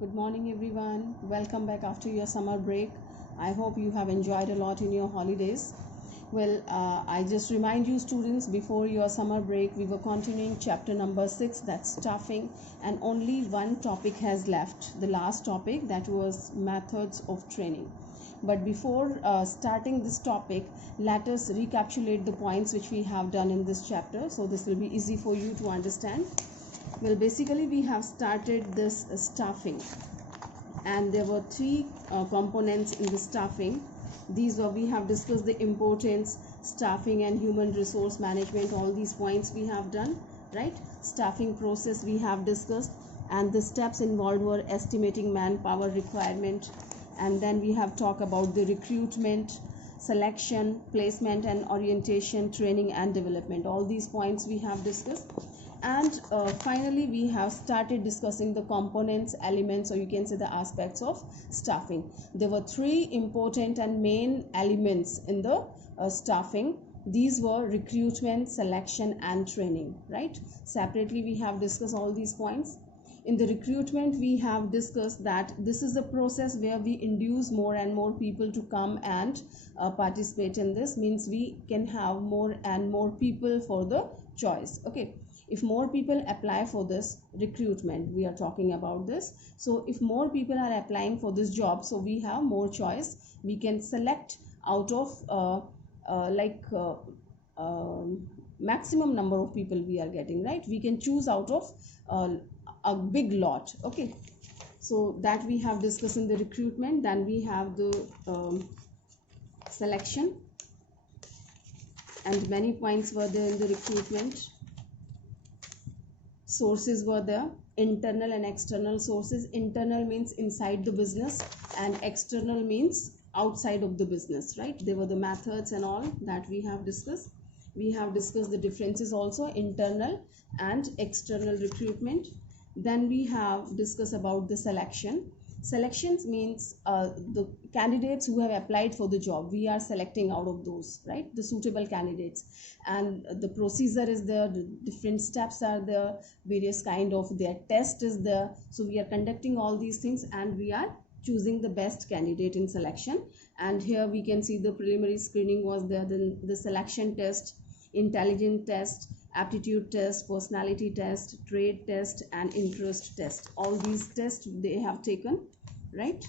Good morning, everyone. Welcome back after your summer break. I hope you have enjoyed a lot in your holidays. I just remind you, students, before your summer break, we were continuing chapter number 6, that's staffing, and only one topic has left. The last topic, that was methods of training. But before starting this topic, let us recapitulate the points which we have done in this chapter, so this will be easy for you to understand. Basically we have started this staffing, and there were three components in the staffing. We have discussed the importance, staffing and human resource management. All these points we have done, right? Staffing process we have discussed, and the steps involved were estimating manpower requirement, and then we have talked about the recruitment, selection, placement and orientation, training and development. All these points we have discussed. And finally we have started discussing the components, elements, or you can say the aspects of staffing. There were three important and main elements in the staffing. These were recruitment, selection and training, right? Separately we have discussed all these points. In the recruitment we have discussed that this is a process where we induce more and more people to come and participate in this. Means we can have more and more people for the choice. Okay, if more people apply for this recruitment, we are talking about this, so if more people are applying for this job, so we have more choice. We can select out of maximum number of people we are getting, right? We can choose out of a big lot. Okay, so that we have discussed in the recruitment. Then we have the selection, and many points were there in the recruitment. Sources were there, internal and external sources. Internal means inside the business, and external means outside of the business, right? There were the methods and all that we have discussed. We have discussed the differences also, internal and external recruitment. Then we have discussed about the selection. Selections means the candidates who have applied for the job, we are selecting out of those, right, the suitable candidates. And the procedure is there, the different steps are there, various kind of their test is there. So we are conducting all these things and we are choosing the best candidate in selection. And here we can see the preliminary screening was there, then the selection test, intelligence test, aptitude test, personality test, trade test and interest test. All these tests they have taken, right?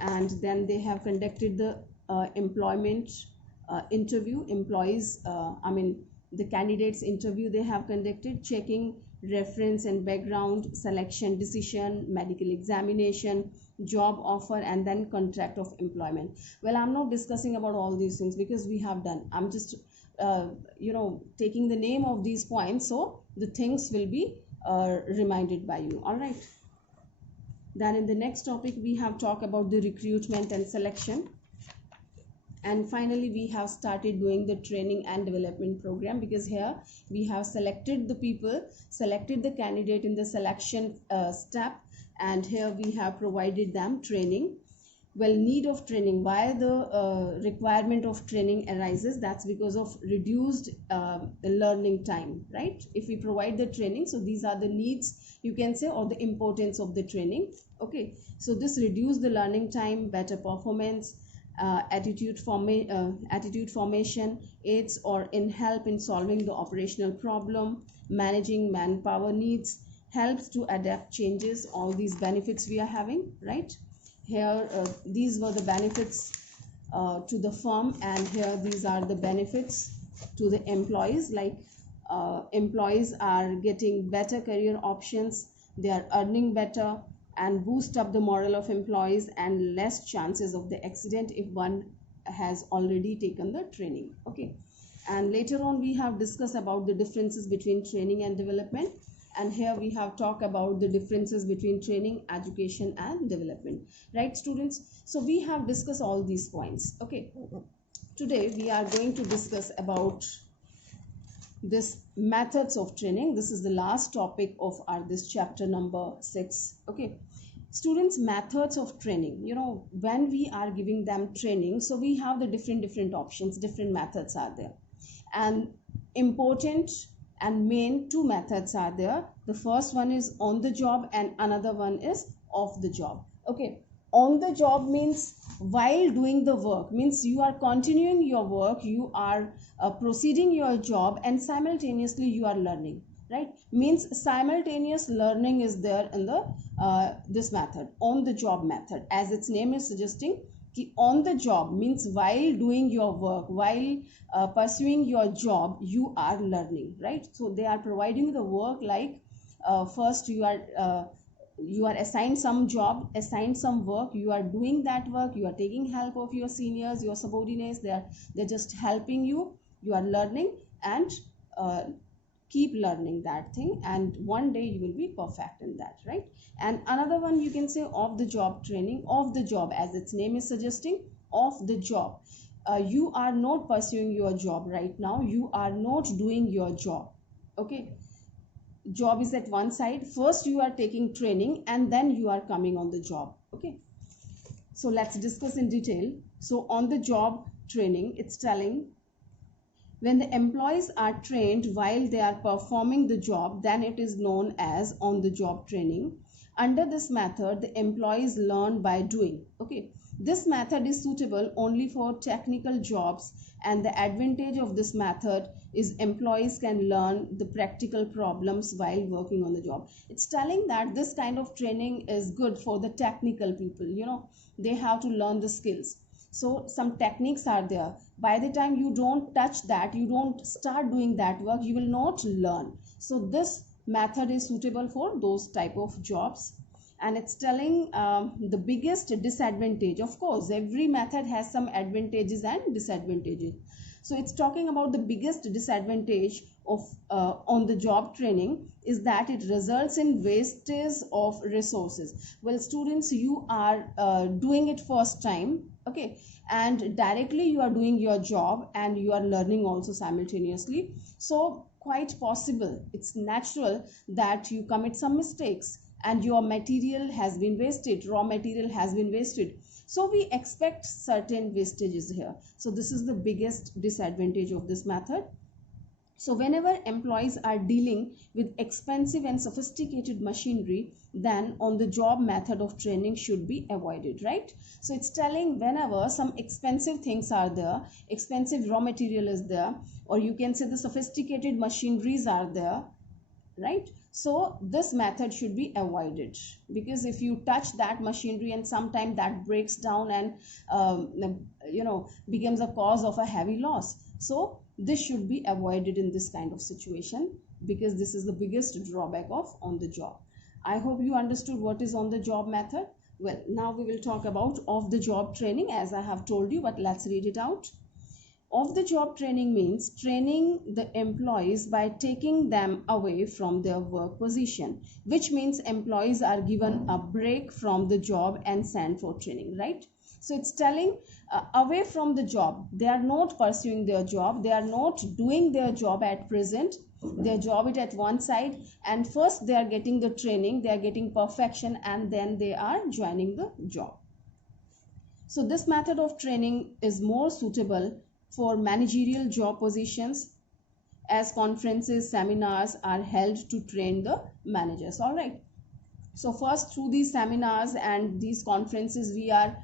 And then they have conducted the employment interview. The candidates interview they have conducted, checking reference and background, selection decision, medical examination, job offer, and then contract of employment. I'm not discussing about all these things because we have done. I'm just taking the name of these points, so the things will be reminded by you. All right, then in the next topic we have talked about the recruitment and selection, and finally we have started doing the training and development program, because here we have selected the people, selected the candidate in the selection step, and here we have provided them training. Need of training, why the requirement of training arises? That's because of reduced learning time, right? If we provide the training, so these are the needs, you can say, or the importance of the training. Okay, so this reduce the learning time, better performance, attitude formation, aids or in help in solving the operational problem, managing manpower needs, helps to adapt changes. All these benefits we are having, right? Here these were the benefits to the firm, and here these are the benefits to the employees. Employees are getting better career options, they are earning better, and boost up the morale of employees, and less chances of the accident if one has already taken the training. Okay, and later on we have discussed about the differences between training and development, and here we have talked about the differences between training, education and development, right students? So we have discussed all these points. Okay, today we are going to discuss about this methods of training. This is the last topic of this chapter number 6. Okay students, methods of training, when we are giving them training, so we have the different options, different methods are there, and important and main two methods are there. The first one is on the job and another one is of the job. Okay, on the job means while doing the work, means you are continuing your work, you are proceeding your job, and simultaneously you are learning, right? Means simultaneous learning is there in the this method, on the job method, as its name is suggesting. On the job means while doing your work, while pursuing your job, you are learning, right? So they are providing the work like first you are assigned some job, assigned some work, you are doing that work, you are taking help of your seniors, your subordinates, they're just helping you, you are learning, and keep learning that thing, and one day you will be perfect in that, right? And another one you can say off the job training. Off the job, as its name is suggesting, off the job, you are not pursuing your job right now, you are not doing your job. Okay, job is at one side, first you are taking training and then you are coming on the job. Okay, so let's discuss in detail. So on the job training, it's telling when the employees are trained while they are performing the job, then it is known as on the job training. Under this method, the employees learn by doing. Okay, this method is suitable only for technical jobs, and the advantage of this method is employees can learn the practical problems while working on the job. It's telling that this kind of training is good for the technical people, you know, they have to learn the skills. So some techniques are there, by the time you don't touch that, you don't start doing that work, you will not learn. So this method is suitable for those type of jobs. And it's telling the biggest disadvantage. Of course, every method has some advantages and disadvantages. So it's talking about the biggest disadvantage of on the job training is that it results in wastage of resources. Well, students, you are doing it first time, okay, and directly you are doing your job and you are learning also simultaneously. So quite possible, it's natural that you commit some mistakes and your material has been wasted, raw material has been wasted. So we expect certain wastages here. So this is the biggest disadvantage of this method. So whenever employees are dealing with expensive and sophisticated machinery, then on the job method of training should be avoided, right? So it's telling whenever some expensive things are there, expensive raw material is there, or you can say the sophisticated machineries are there, right? So this method should be avoided, because if you touch that machinery and sometime that breaks down and becomes a cause of a heavy loss. So this should be avoided in this kind of situation, because this is the biggest drawback of on the job. I hope you understood what is on the job method. Well, now we will talk about off the job training, as I have told you, but let's read it out. Off the job training means training the employees by taking them away from their work position, which means employees are given a break from the job and sent for training, right? So it's telling away from the job, they are not pursuing their job, they are not doing their job at present, their job is at one side, and first they are getting the training, they are getting perfection, and then they are joining the job. So this method of training is more suitable for managerial job positions, as conferences, seminars are held to train the managers. All right. So first, through these seminars and these conferences, we are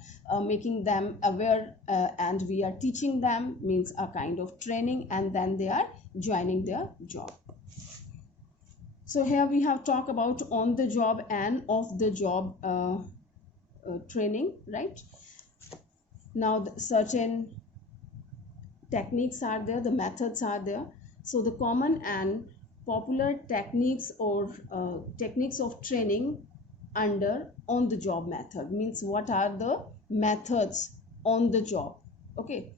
making them aware and we are teaching them, means a kind of training, and then they are joining their job. So here we have talked about on the job and off the job training, right? Now certain techniques are there, the methods are there. So the common and popular techniques or techniques of training under on the job method, means what are the methods on the job. Okay,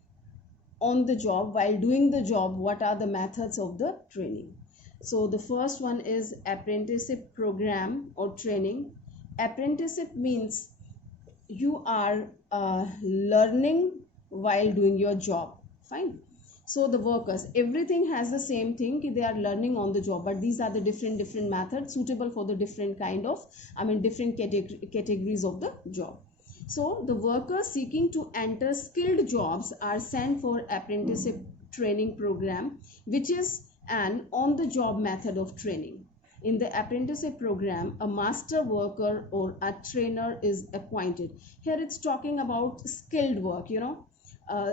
on the job, while doing the job, what are the methods of the training? So the first one is apprenticeship program or training. Apprenticeship means you are learning while doing your job. Fine. So the workers, everything has the same thing, they are learning on the job, but these are the different methods suitable for the different kind of, different categories of the job. So the workers seeking to enter skilled jobs are sent for apprenticeship training program, which is an on the job method of training. in the apprenticeship program, a master worker or a trainer is appointed. Here it's talking about skilled work,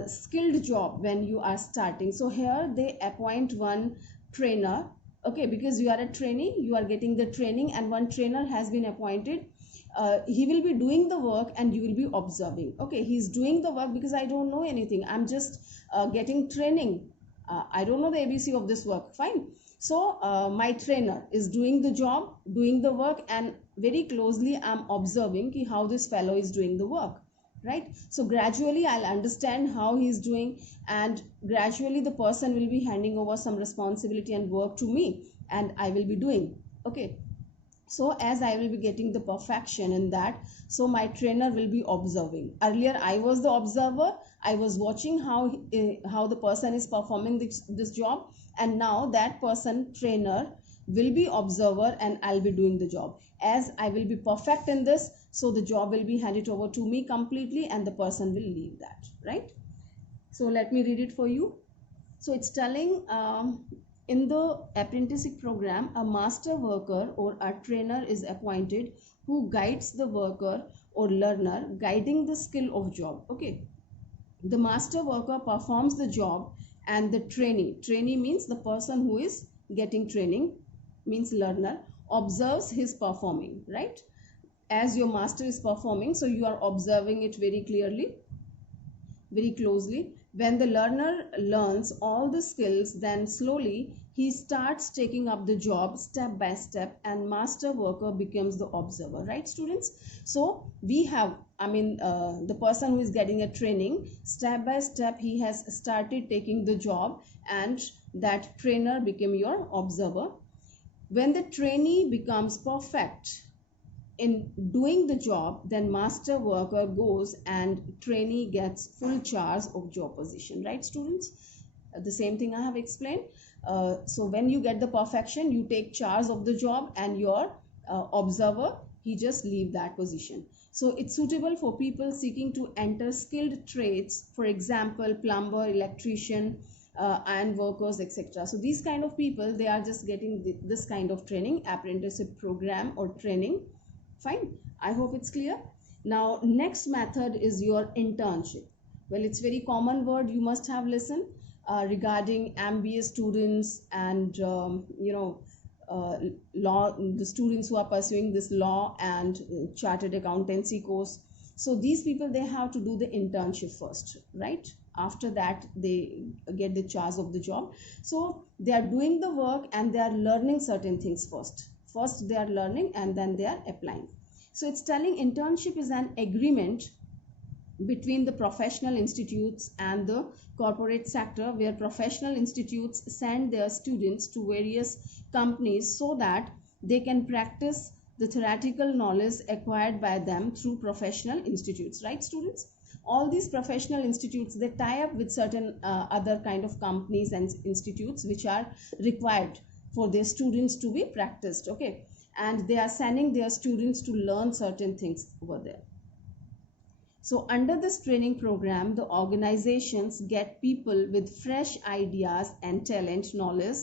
skilled job when you are starting. So here they appoint one trainer, okay, because you are a trainee, you are getting the training, and one trainer has been appointed. He will be doing the work and you will be observing. Okay, he's doing the work because I don't know anything, I'm just getting training. I don't know the ABC of this work, fine. So my trainer is doing the job, doing the work, and very closely I'm observing how this fellow is doing the work, right? So gradually I'll understand how he's doing, and gradually the person will be handing over some responsibility and work to me, and I will be doing. Okay, so as I will be getting the perfection in that, so my trainer will be observing. Earlier I was the observer, I was watching how the person is performing this job, and now that person, trainer, will be observer and I'll be doing the job. As I will be perfect in this, so the job will be handed over to me completely and the person will leave that, right? So let me read it for you. So it's telling, in the apprenticeship program, a master worker or a trainer is appointed who guides the worker or learner, guiding the skill of job. Okay, the master worker performs the job, and the trainee means the person who is getting training, means learner, observes his performing, right? As your master is performing, so you are observing it very clearly, very closely. When the learner learns all the skills, then slowly he starts taking up the job step by step, and master worker becomes the observer, right students? So we have, the person who is getting a training, step by step he has started taking the job, and that trainer became your observer. When the trainee becomes perfect in doing the job, then master worker goes and trainee gets full charge of job position, right students? The same thing I have explained. So when you get the perfection, you take charge of the job, and your observer, he just leave that position. So it's suitable for people seeking to enter skilled trades, for example plumber, electrician, iron workers, etc. So these kind of people, they are just getting this kind of training, apprenticeship program or training. Fine, I hope it's clear. Now next method is your internship. Well, it's very common word, you must have listened regarding MBA students and law, the students who are pursuing this law and chartered accountancy course. So these people, they have to do the internship first, right? After that they get the charge of the job. So they are doing the work and they are learning certain things first they are learning and then they are applying. So it's telling internship is an agreement between the professional institutes and the corporate sector, where professional institutes send their students to various companies so that they can practice the theoretical knowledge acquired by them through professional institutes, right students? All these professional institutes, they tie up with certain other kind of companies and institutes which are required for their students to be practiced, okay? And they are sending their students to learn certain things over there. So under this training program, the organizations get people with fresh ideas and talent, knowledge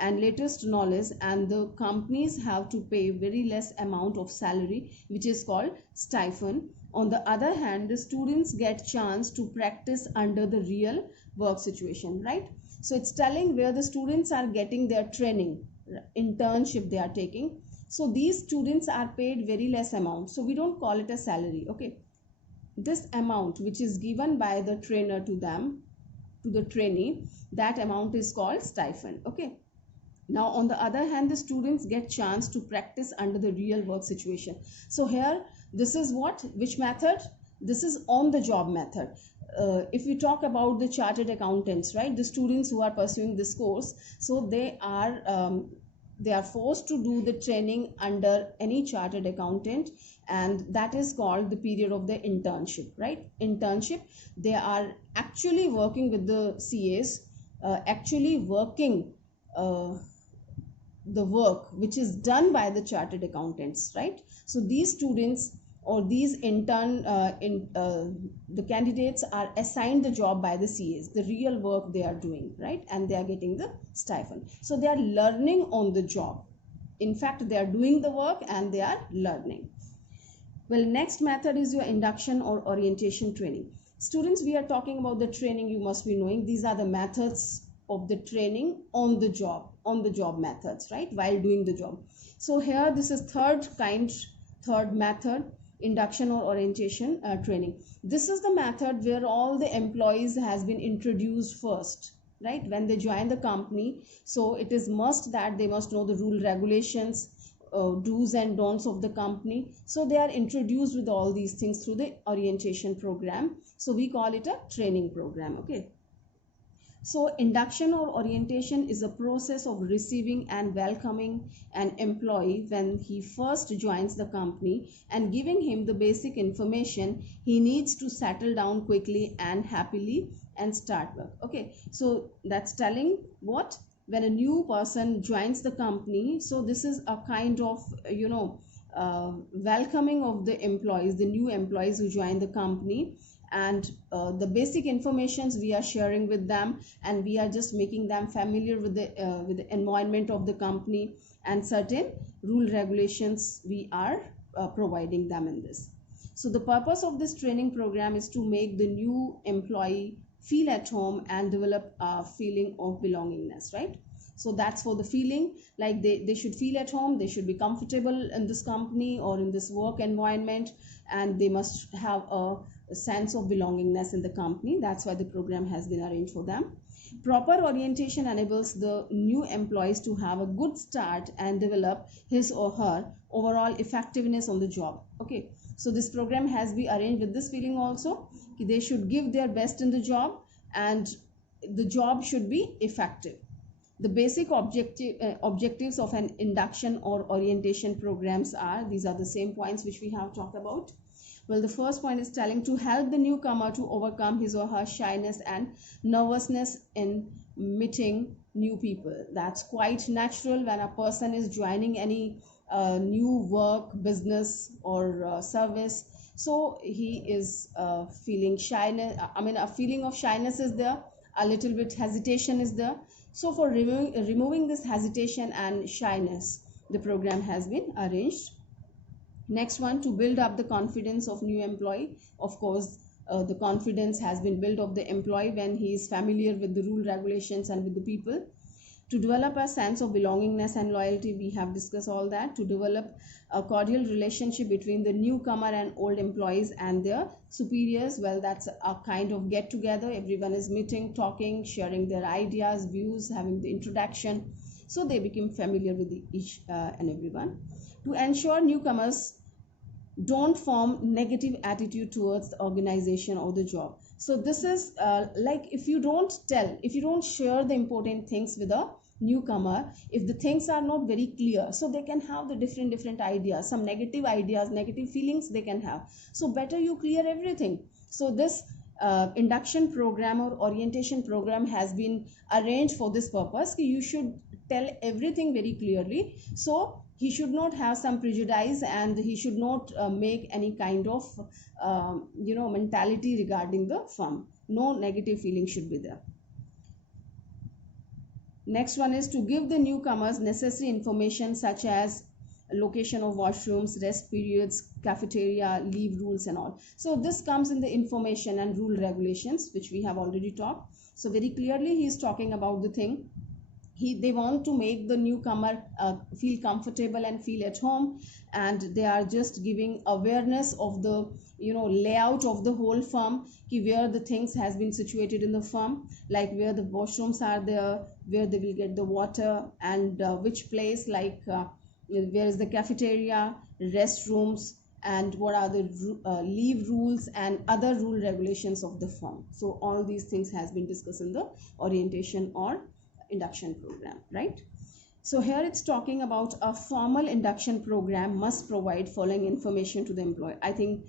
and latest knowledge, and the companies have to pay very less amount of salary, which is called stipend. On the other hand, the students get chance to practice under the real work situation, right? So it's telling where the students are getting their training, internship they are taking. So these students are paid very less amount, so we don't call it a salary, okay? This amount which is given by the trainer to them, to the trainee, that amount is called stipend, okay? Now on the other hand, the students get chance to practice under the real work situation. So here, this is what, which method? This is on the job method. If we talk about the chartered accountants, right, the students who are pursuing this course, so they are forced to do the training under any chartered accountant, and that is called the period of the internship, right? Internship, they are actually working with the CAs, actually working the work which is done by the chartered accountants, right? So these students or these the candidates are assigned the job by the CAs, the real work they are doing, right? And they are getting the stipend. So they are learning on the job. In fact, they are doing the work and they are learning. Well, next method is your induction or orientation training. Students, we are talking about the training you must be knowing. These are the methods of the training on the job methods, right, while doing the job. So here this is third method, induction or orientation training. This is the method where all the employees has been introduced first, right, when they join the company. So it is must that they must know the rule, regulations, do's and don'ts of the company. So they are introduced with all these things through the orientation program. So we call it a training program. Okay. So induction or orientation is a process of receiving and welcoming an employee when he first joins the company and giving him the basic information he needs to settle down quickly and happily and start work. Okay, so that's telling what, when a new person joins the company, so this is a kind of welcoming of the employees, the new employees who join the company, and the basic informations we are sharing with them, and we are just making them familiar with the environment of the company, and certain rule regulations we are providing them in this. So the purpose of this training program is to make the new employee feel at home and develop a feeling of belongingness, right? So that's for the feeling, like they should feel at home, they should be comfortable in this company or in this work environment, and they must have a sense of belongingness in the company. That's why the program has been arranged for them. Proper orientation enables the new employees to have a good start and develop his or her overall effectiveness on the job. Okay, so this program has been arranged with this feeling also, they should give their best in the job and the job should be effective. The basic objectives of an induction or orientation programs are, these are the same points which we have talked about. Well, the first point is telling to help the newcomer to overcome his or her shyness and nervousness in meeting new people. That's quite natural when a person is joining any new work, business or service. So he is feeling shyness, a feeling of shyness is there, a little bit hesitation is there. So for removing this hesitation and shyness, the program has been arranged. Next one, to build up the confidence of new employee. Of course, the confidence has been built of the employee when he is familiar with the rule, regulations and with the people. To develop a sense of belongingness and loyalty, we have discussed all that. To develop a cordial relationship between the newcomer and old employees and their superiors, well, that's a kind of get together. Everyone is meeting, talking, sharing their ideas, views, having the introduction. So they become familiar with each and everyone. To ensure newcomers don't form negative attitude towards the organization or the job. So this is like if you don't share the important things with a newcomer, if the things are not very clear, so they can have the different ideas, some negative ideas, negative feelings they can have. So better you clear everything. So this induction program or orientation program has been arranged for this purpose. You should tell everything very clearly, so he should not have some prejudice and he should not make any kind of mentality regarding the firm. No negative feeling should be there. Next one is to give the newcomers necessary information such as location of washrooms, rest periods, cafeteria, leave rules and all. So this comes in the information and rule regulations which we have already talked. So very clearly he is talking about the thing. They want to make the newcomer feel comfortable and feel at home, and they are just giving awareness of the layout of the whole firm, where the things has been situated in the firm, like where the washrooms are there, where they will get the water, and which place, like where is the cafeteria, restrooms, and what are the leave rules and other rule regulations of the firm. So all these things has been discussed in the orientation or induction program, right? So here it's talking about a formal induction program must provide following information to the employee. I think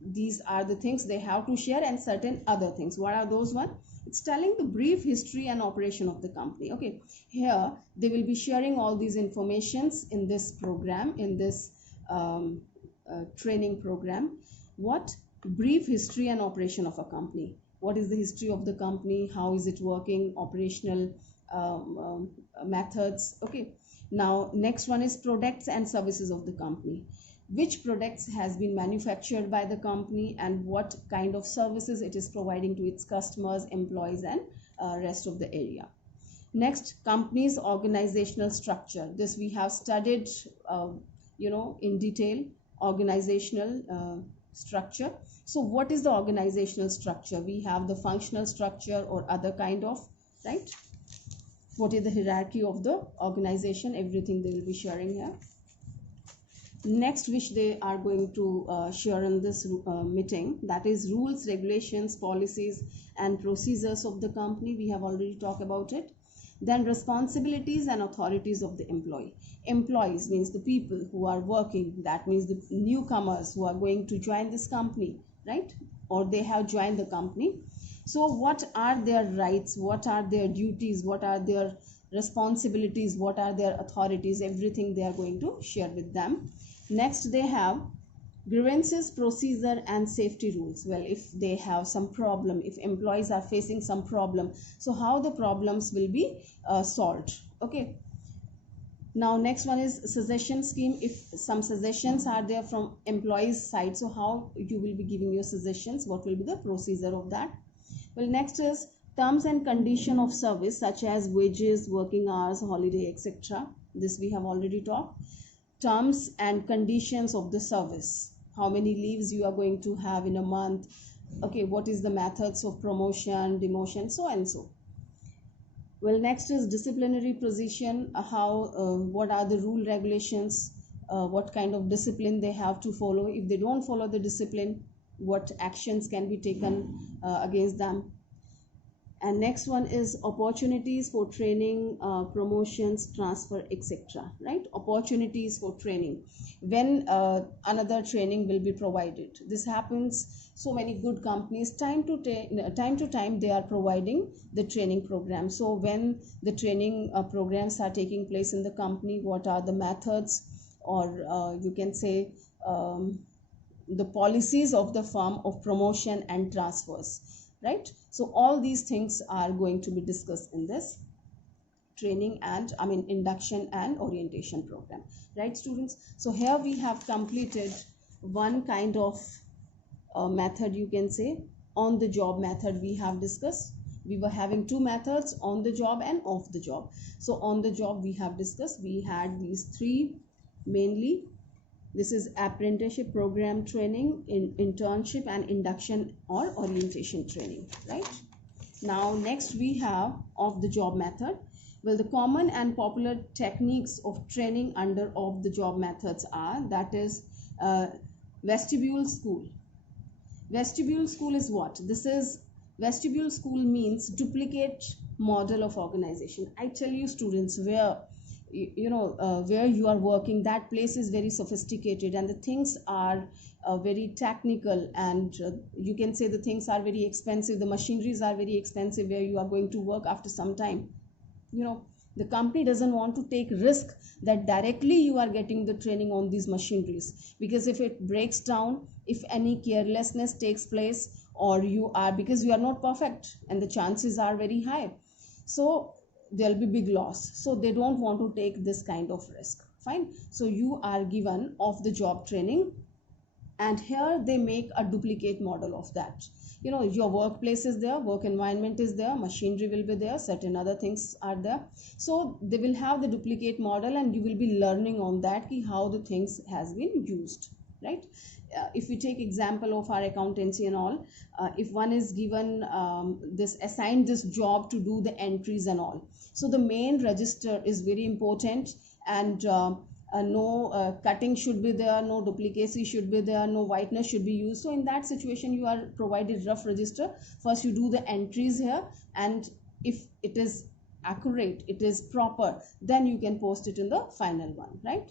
these are the things they have to share, and certain other things. What are those one? It's telling the brief history and operation of the company. Okay, here they will be sharing all these informations in this program, in this training program. What? Brief history and operation of a company. What is the history of the company? How is it working? Operational methods. Okay. Now next one is products and services of the company. Which products has been manufactured by the company and what kind of services it is providing to its customers, employees, and rest of the area. Next, company's organizational structure. This we have studied in detail. Organizational structure. So what is the organizational structure? We have the functional structure or other kind of, right? What is the hierarchy of the organization? Everything they will be sharing here. Next, which they are going to share in this meeting, that is rules, regulations, policies, and procedures of the company. We have already talked about it. Then responsibilities and authorities of the employee. Employees means the people who are working, that means the newcomers who are going to join this company, right? Or they have joined the company. So what are their rights, what are their duties, what are their responsibilities, what are their authorities, everything they are going to share with them. Next, they have grievances, procedure, and safety rules. Well, if they have some problem, if employees are facing some problem, so how the problems will be solved. Okay. Now next one is suggestion scheme. If some suggestions are there from employees side, so how you will be giving your suggestions, what will be the procedure of that. Well, next is terms and condition of service, such as wages, working hours, holiday, etc. This we have already talked. Terms and conditions of the service, how many leaves you are going to have in a month, okay, what is the methods of promotion, demotion, so and so. Well, next is disciplinary position, what are the rule, regulations, what kind of discipline they have to follow. If they don't follow the discipline, what actions can be taken against them. And next one is opportunities for training, promotions, transfer, etc. Right? Opportunities for training. When another training will be provided. This happens. So many good companies time to time they are providing the training program. So when the training programs are taking place in the company, what are the methods, or you can say the policies of the firm of promotion and transfers. Right? So all these things are going to be discussed in this training and induction and orientation program. Right, students? So here we have completed one kind of method, you can say, on the job method we have discussed. We were having two methods, on the job and off the job. So on the job we have discussed, we had these three mainly. This is apprenticeship program training, internship, and induction or orientation training, right? Now next we have off the job method. Well, the common and popular techniques of training under off the job methods are, that is vestibule school. Vestibule school is what? This is vestibule school means duplicate model of organization. I tell you students, where where you are working, that place is very sophisticated and the things are very technical, and you can say the things are very expensive, the machineries are very expensive where you are going to work after some time. The company doesn't want to take risk that directly you are getting the training on these machineries, because if it breaks down, if any carelessness takes place, or because you are not perfect, and the chances are very high, so there'll be big loss. So they don't want to take this kind of risk. Fine. So you are given off the job training, and here they make a duplicate model of that. Your workplace is there, work environment is there, machinery will be there, certain other things are there. So they will have the duplicate model, and you will be learning on that how the things has been used, right? If we take example of our accountancy and all, if one is given assigned this job to do the entries and all, so the main register is very important, and no cutting should be there, no duplicacy should be there, no whiteness should be used. So in that situation, you are provided rough register. First you do the entries here, and if it is accurate, it is proper, then you can post it in the final one, right?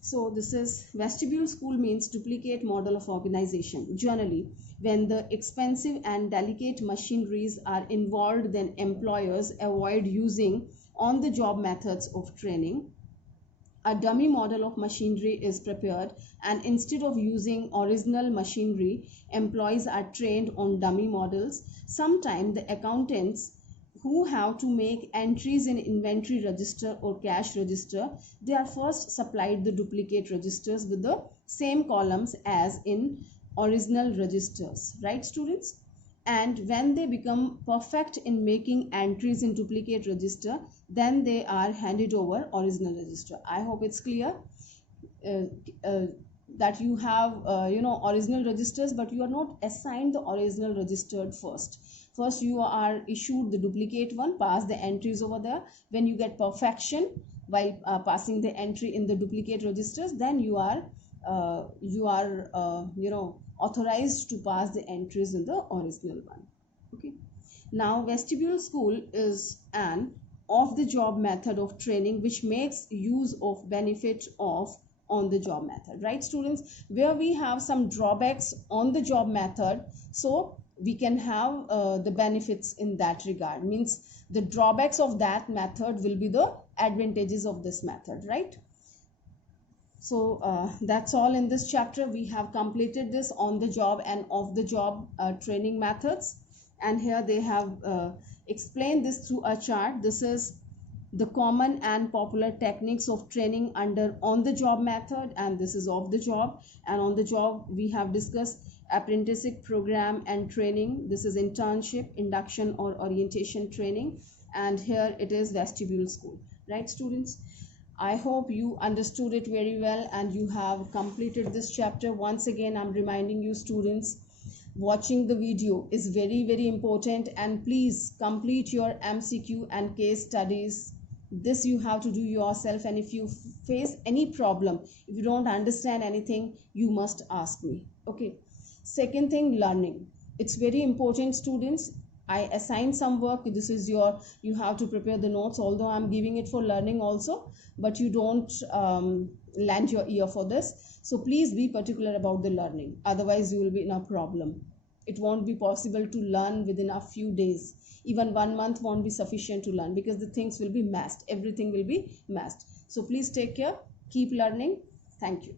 So this is vestibule school means duplicate model of organization. Generally, when the expensive and delicate machineries are involved, then employers avoid using on-the-job methods of training. A dummy model of machinery is prepared, and instead of using original machinery, employees are trained on dummy models. Sometimes the accountants who have to make entries in inventory register or cash register, they are first supplied the duplicate registers with the same columns as in original registers, right students? And when they become perfect in making entries in duplicate register, then they are handed over original register. I hope it's clear. uh, uh, that you have original registers, but you are not assigned the original registered first you are issued the duplicate one, pass the entries over there. When you get perfection while passing the entry in the duplicate registers, then you are authorized to pass the entries in the original one. Okay. Now vestibule school is an off the job method of training which makes use of benefit of on the job method, right students? Where we have some drawbacks on the job method, so we can have the benefits in that regard. Means the drawbacks of that method will be the advantages of this method, right? So that's all in this chapter. We have completed this on the job and off the job training methods, and here they have explained this through a chart. This is the common and popular techniques of training under on the job method, and this is off the job. And on the job we have discussed apprenticeship program and training. This is internship, induction or orientation training, and here it is vestibule school, right students? I hope you understood it very well and you have completed this chapter. Once again, I'm reminding you students, watching the video is very important, and please complete your MCQ and case studies. This you have to do yourself, and if you face any problem, if you don't understand anything, you must ask me. Okay. Second thing, learning. It's very important students. I assign some work. This is you have to prepare the notes, although I'm giving it for learning also, but you don't land your ear for this. So please be particular about the learning. Otherwise you will be in a problem. It won't be possible to learn within a few days. Even 1 month won't be sufficient to learn, because the things will be massed. Everything will be massed. So please take care. Keep learning. Thank you.